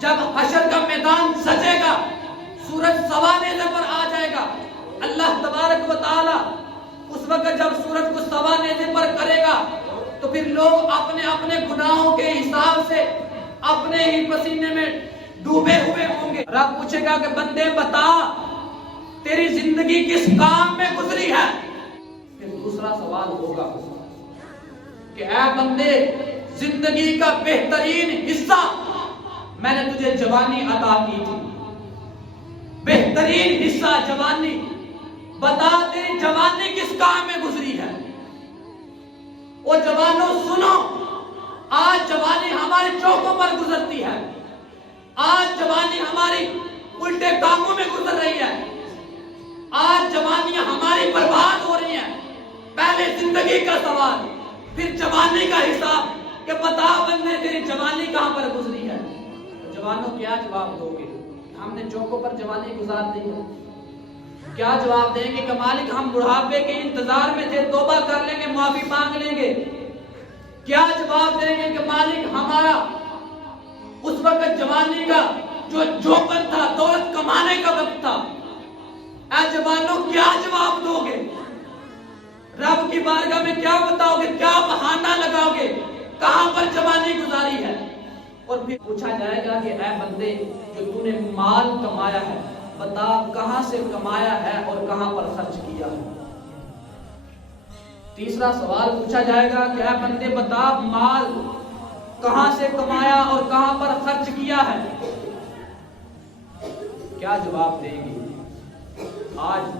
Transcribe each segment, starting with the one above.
جب حشر کا میدان سجے گا، سورج سوا نیزے پر آ جائے گا، اللہ تبارک و تعالی اس وقت جب سورج کو سوا نیزے پر کرے گا تو پھر لوگ اپنے اپنے گناہوں کے حساب سے اپنے ہی پسینے میں ڈوبے ہوئے ہوں گے۔ رب پوچھے گا کہ بندے بتا تیری زندگی کس کام میں گزری ہے؟ پھر دوسرا سوال ہوگا کہ اے بندے، زندگی کا بہترین حصہ میں نے تجھے جوانی عطا کی تھی، بہترین حصہ جوانی، بتا تیری جوانی کس کام میں گزری ہے؟ وہ جوانوں سنو، آج جوانی ہماری چوکوں پر گزرتی ہے، آج جوانی ہماری الٹے کاموں میں گزر رہی ہے، آج جوانیاں ہماری برباد ہو رہی ہیں۔ پہلے زندگی کا سوال، پھر جوانی کا حساب کہ بتا بندے تیری جوانی کہاں پر گزری ہے؟ جوانوں کیا جواب دو گے؟ ہم نے چوکوں پر جوانی گزار دی ہے۔ کیا جواب دیں گے کہ مالک ہم بڑھاپے کے انتظار میں تھے، توبہ کر لیں گے، معافی مانگ لیں گے؟ کیا جواب دیں گے کہ مالک ہمارا اس وقت جوانی کا جو جوبن تھا، دولت کمانے کا وقت تھا؟ اے جوانوں کیا جواب دو گے؟ رب کی بارگاہ میں کیا بتاؤ گے؟ کیا بہانہ لگاؤ گے؟ کہاں پر جوانی گزاری ہے؟ اور پھر پوچھا جائے گا کہ اے بندے جو تو نے مال کمایا ہے، بتا کہاں سے کمایا ہے اور کہاں پر خرچ کیا ہے؟ تیسرا سوال پوچھا جائے گا کہ اے بندے بتا مال کہاں سے کمایا اور کہاں پر خرچ کیا ہے؟ کیا جواب دیں گے؟ آج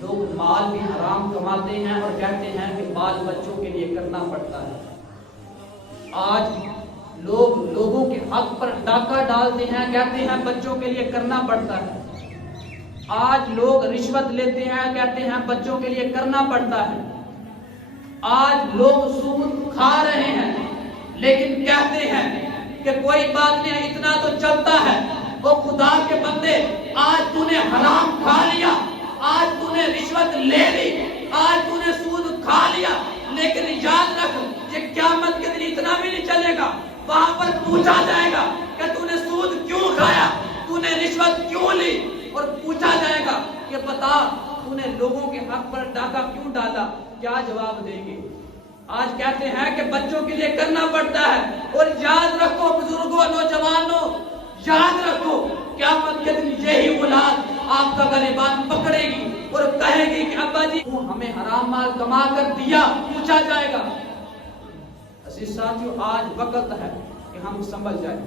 لوگ مال بھی حرام کماتے ہیں اور کہتے ہیں کہ بال بچوں کے لیے کرنا پڑتا ہے۔ آج لوگ لوگوں کے حق پر ڈاکہ ڈالتے ہیں، کہتے ہیں بچوں کے لیے کرنا پڑتا ہے۔ آج لوگ رشوت لیتے ہیں، کہتے ہیں بچوں کے لیے کرنا پڑتا ہے۔ آج لوگ سود کھا رہے ہیں لیکن کہتے ہیں کہ کوئی بات نہیں، اتنا تو چلتا ہے۔ وہ خدا کے بندے، آج تو نے حرام کھا لیا، آج تو نے رشوت لے لی، آج تو نے سود کھا لیا، لیکن یاد رکھ یہ قیامت کے دن اتنا بھی نہیں چلے گا، وہاں پر پوچھا جائے گا کہ تو نے سود کیوں کھایا، تو نے رشوت کیوں لی، اور پوچھا جائے گا کہ بتا تو نے لوگوں کے حق پر ڈاکہ کیوں ڈالا؟ کیا جواب دیں گے؟ آج کہتے ہیں کہ بچوں کے لیے کرنا پڑتا ہے، اور یاد رکھو بزرگوں، نوجوانوں، یاد رکھو قیامت کے دن یہی اولاد آپ کا گریبان پکڑے گی اور کہے گی کہ ابا جی تو ہمیں حرام مال کما کر دیا۔ پوچھا جائے گا۔ عزیز ساتھیو، آج وقت ہے کہ ہم سنبھل جائیں۔